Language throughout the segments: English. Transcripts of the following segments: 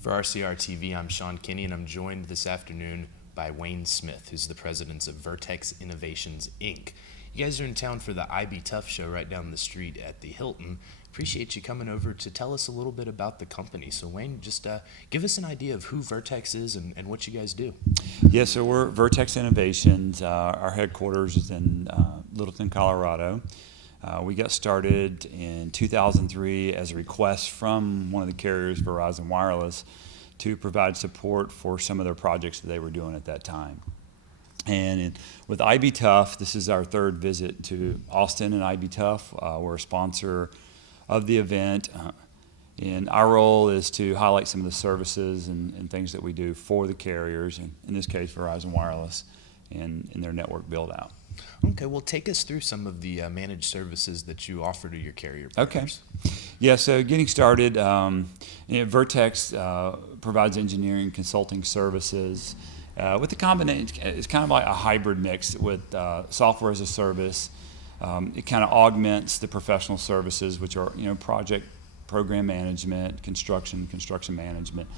For RCR TV, I'm Sean Kinney, and I'm joined this afternoon by Wayne Smith, who's the president of Vertex Innovations Inc. You guys are in town for the IB Tough show right down the street at the Hilton. Appreciate you coming over to tell us a little bit about the company. So Wayne, just give us an idea of who Vertex is and what you guys do. Yeah, so we're Vertex Innovations. Our headquarters is in Littleton, Colorado. We got started in 2003 as a request from one of the carriers, Verizon Wireless, to provide support for some of their projects that they were doing at that time. And with IB Tough, this is our third visit to Austin and IB Tough. We're a sponsor of the event. And our role is to highlight some of the services and things that we do for the carriers, and in this case, Verizon Wireless, and their network build-out. Okay, well, take us through some of the managed services that you offer to your carrier partners. Okay. Yeah, so getting started, Vertex provides engineering consulting services with the combination. It's kind of like a hybrid mix with software as a service. It kind of augments the professional services, which are project program management, construction management,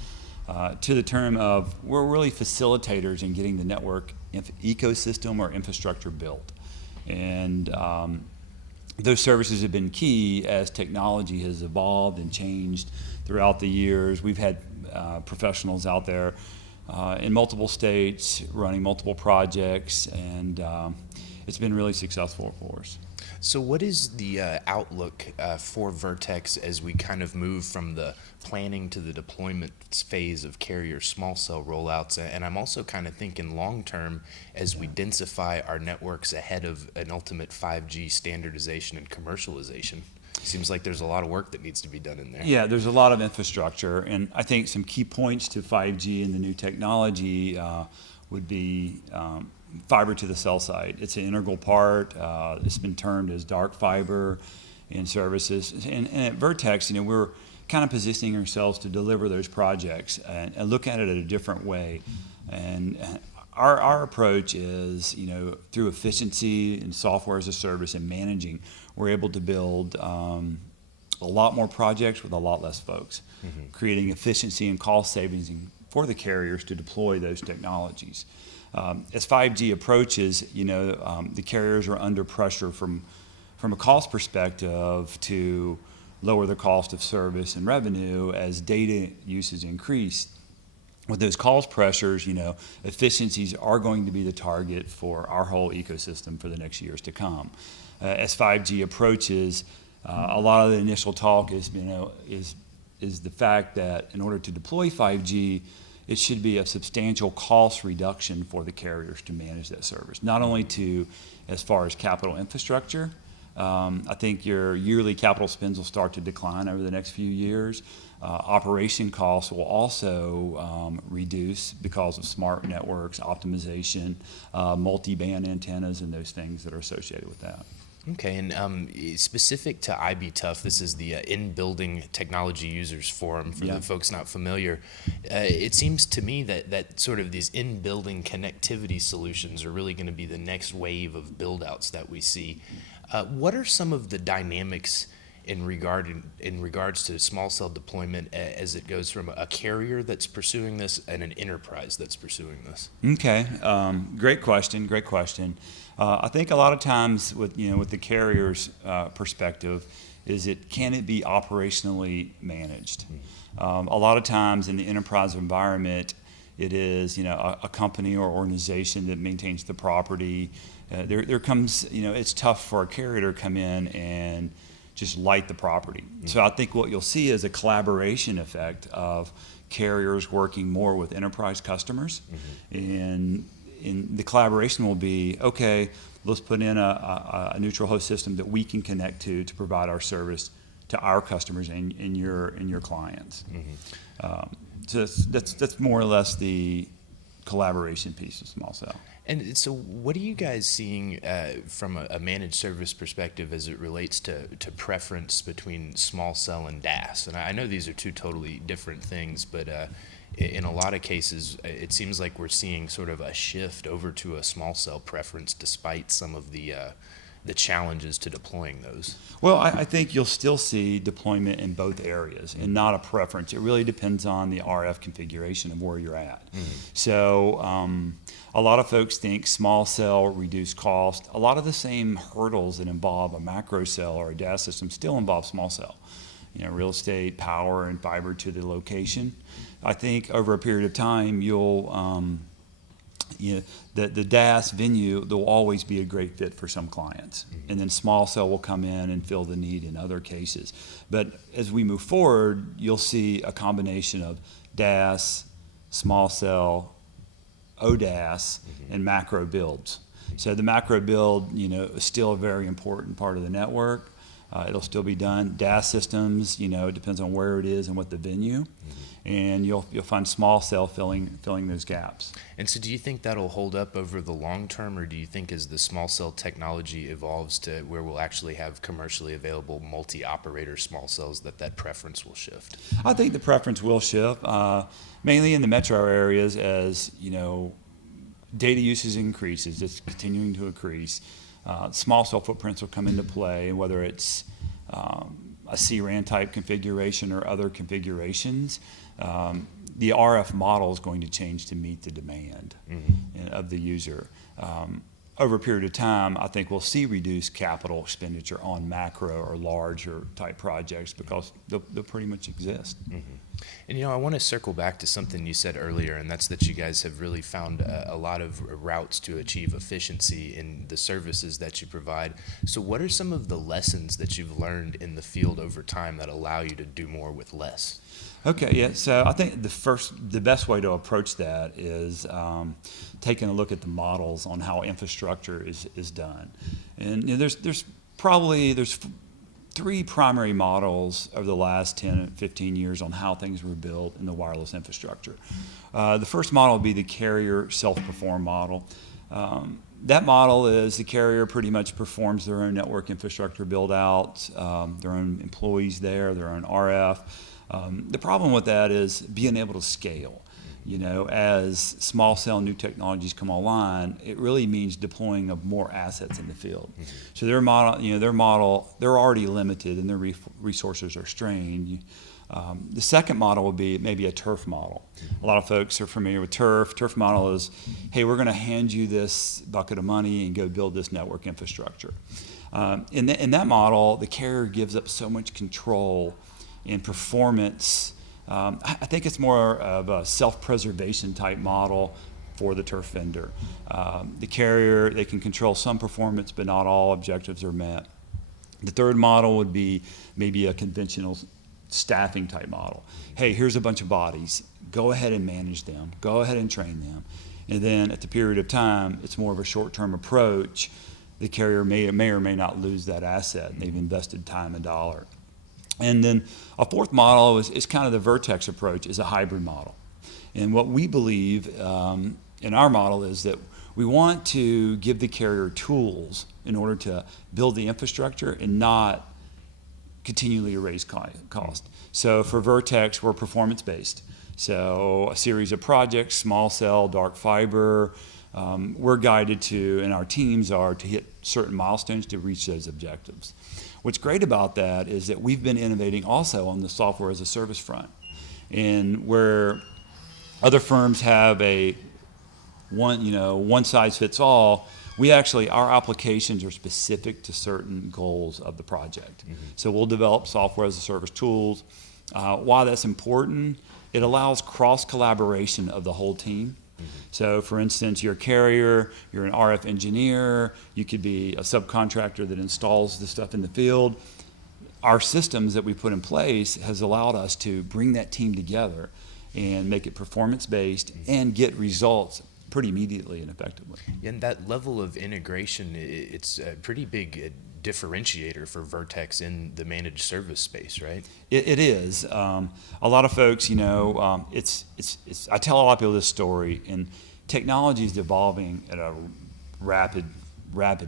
to the term of we're really facilitators in getting the network ecosystem or infrastructure built. And those services have been key as technology has evolved and changed throughout the years. We've had professionals out there in multiple states running multiple projects, and it's been really successful for us. So what is the outlook for Vertex as we kind of move from the planning to the deployment phase of carrier small cell rollouts? And I'm also kind of thinking long term as we densify our networks ahead of an ultimate 5G standardization and commercialization. Seems like there's a lot of work that needs to be done in there. Yeah, there's a lot of infrastructure, and I think some key points to 5G and the new technology would be fiber to the cell site. It's an integral part. It's been termed as dark fiber in services. And at Vertex, we're kind of positioning ourselves to deliver those projects and look at it in a different way. And our approach is, through efficiency and software as a service and managing, we're able to build a lot more projects with a lot less folks, creating efficiency and cost savings for the carriers to deploy those technologies. As 5G approaches, the carriers are under pressure from a cost perspective to lower the cost of service and revenue as data usage increase. With those cost pressures, efficiencies are going to be the target for our whole ecosystem for the next years to come. As 5G approaches, a lot of the initial talk is the fact that in order to deploy 5G, it should be a substantial cost reduction for the carriers to manage that service. Not only as far as capital infrastructure, I think your yearly capital spends will start to decline over the next few years. Operation costs will also reduce because of smart networks, optimization, multi-band antennas, and those things that are associated with that. Okay, and specific to IB Tough, this is the In-Building Technology Users Forum for the folks not familiar. It seems to me that sort of these in-building connectivity solutions are really going to be the next wave of build-outs that we see. What are some of the dynamics in regards to small cell deployment as it goes from a carrier that's pursuing this and an enterprise that's pursuing this? Okay, great question. I think a lot of times with the carrier's perspective is can it be operationally managed? A lot of times in the enterprise environment, it is a company or organization that maintains the property. There comes it's tough for a carrier to come in and just light the property. So I think what you'll see is a collaboration effect of carriers working more with enterprise customers, and the collaboration will be, okay, let's put in a neutral host system that we can connect to provide our service to our customers and your clients. So that's more or less the collaboration piece of small cell. And so what are you guys seeing from a managed service perspective as it relates to preference between small cell and DAS? And I know these are two totally different things, but in a lot of cases, it seems like we're seeing sort of a shift over to a small cell preference despite some of the the challenges to deploying those? Well, I think you'll still see deployment in both areas and not a preference. It really depends on the RF configuration of where you're at. So a lot of folks think small cell, reduced cost. A lot of the same hurdles that involve a macro cell or a DAS system still involve small cell. Real estate, power, and fiber to the location. I think over a period of time, the DAS venue, there'll always be a great fit for some clients. And then small cell will come in and fill the need in other cases. But as we move forward, you'll see a combination of DAS, small cell, ODAS, and macro builds. So the macro build, is still a very important part of the network. It'll still be done. DAS systems, it depends on where it is and what the venue. And you'll find small cell filling those gaps. And so do you think that'll hold up over the long term, or do you think as the small cell technology evolves to where we'll actually have commercially available multi-operator small cells, that preference will shift? I think the preference will shift, mainly in the metro areas as, data usage increases. It's continuing to increase. Small cell footprints will come into play, whether it's a CRAN type configuration or other configurations. The RF model is going to change to meet the demand of the user. Over a period of time, I think we'll see reduced capital expenditure on macro or larger type projects because they'll pretty much exist. And I want to circle back to something you said earlier, and that's that you guys have really found a lot of routes to achieve efficiency in the services that you provide. So what are some of the lessons that you've learned in the field over time that allow you to do more with less? Okay, yeah. So I think the best way to approach that is taking a look at the models on how infrastructure is done. And there's three primary models over the last 10 and 15 years on how things were built in the wireless infrastructure. The first model would be the carrier self-perform model. That model is the carrier pretty much performs their own network infrastructure build-out, their own employees there, their own RF. The problem with that is being able to scale. As small cell new technologies come online, it really means deploying of more assets in the field. So their model, they're already limited and their resources are strained. The second model would be maybe a turf model. A lot of folks are familiar with turf. Turf model is, hey, we're going to hand you this bucket of money and go build this network infrastructure. In that model, the carrier gives up so much control and performance. I think it's more of a self-preservation type model for the turf vendor. The carrier, they can control some performance, but not all objectives are met. The third model would be maybe a conventional staffing type model. Hey, here's a bunch of bodies. Go ahead and manage them. Go ahead and train them. And then at the period of time, it's more of a short-term approach. The carrier may or may not lose that asset. They've invested time and dollar. And then a fourth model is kind of the Vertex approach, is a hybrid model. And what we believe in our model is that we want to give the carrier tools in order to build the infrastructure and not continually raise cost. So for Vertex, we're performance-based. So a series of projects, small cell, dark fiber, we're guided to, and our teams are to hit certain milestones to reach those objectives. What's great about that is that we've been innovating also on the software as a service front. And where other firms have a one size fits all, our applications are specific to certain goals of the project. So we'll develop software as a service tools. Why that's important, it allows cross collaboration of the whole team. So for instance, you're a carrier, you're an RF engineer, you could be a subcontractor that installs the stuff in the field. Our systems that we put in place has allowed us to bring that team together and make it performance-based and get results pretty immediately and effectively. And that level of integration, it's a pretty big differentiator for Vertex in the managed service space, right? It is. A lot of folks, I tell a lot of people this story, and technology is evolving at a rapid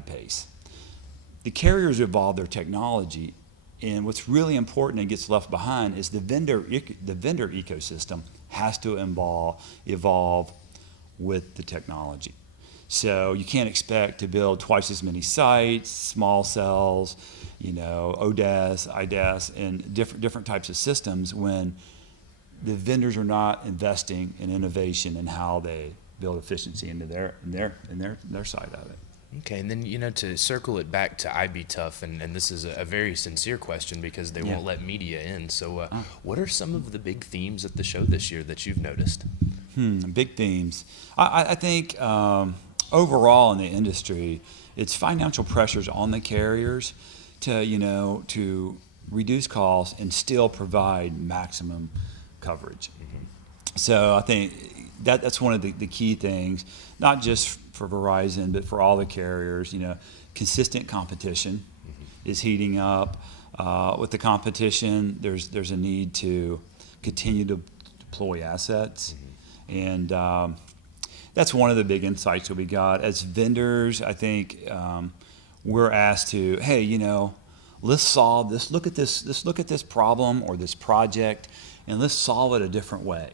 pace. The carriers evolve their technology, and what's really important and gets left behind is the vendor ecosystem has to evolve with the technology. So you can't expect to build twice as many sites, small cells, ODAS, IDAS, and different types of systems when the vendors are not investing in innovation and how they build efficiency into their side of it. Okay, and then, to circle it back to IBTUF, and this is a very sincere question because they won't let media in. So what are some of the big themes at the show this year that you've noticed? Big themes. I think overall in the industry, it's financial pressures on the carriers to reduce costs and still provide maximum coverage. So I think that's one of the key things, not just for Verizon, but for all the carriers. Consistent competition is heating up. With the competition, there's a need to continue to deploy assets, and that's one of the big insights that we got as vendors. I think we're asked to, hey, let's solve this. Let's look at this problem or this project, and let's solve it a different way.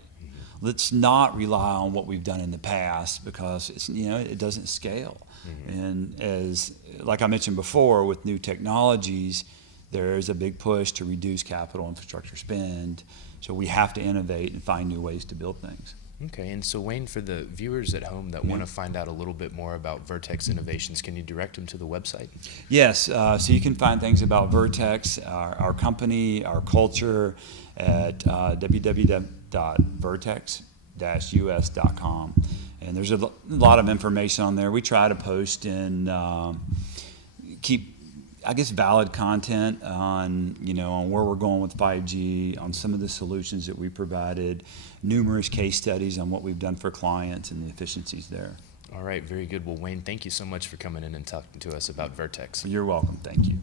Let's not rely on what we've done in the past because it doesn't scale. And like I mentioned before, with new technologies, there is a big push to reduce capital infrastructure spend. So we have to innovate and find new ways to build things. Okay, and so Wayne, for the viewers at home that want to find out a little bit more about Vertex Innovations, can you direct them to the website? Yes, so you can find things about Vertex, our company, our culture at www.vertex-us.com. And there's a lot of information on there. We try to post and keep, valid content on where we're going with 5G, on some of the solutions that we provided, numerous case studies on what we've done for clients and the efficiencies there. All right, very good. Well, Wayne, thank you so much for coming in and talking to us about Vertex. You're welcome. Thank you.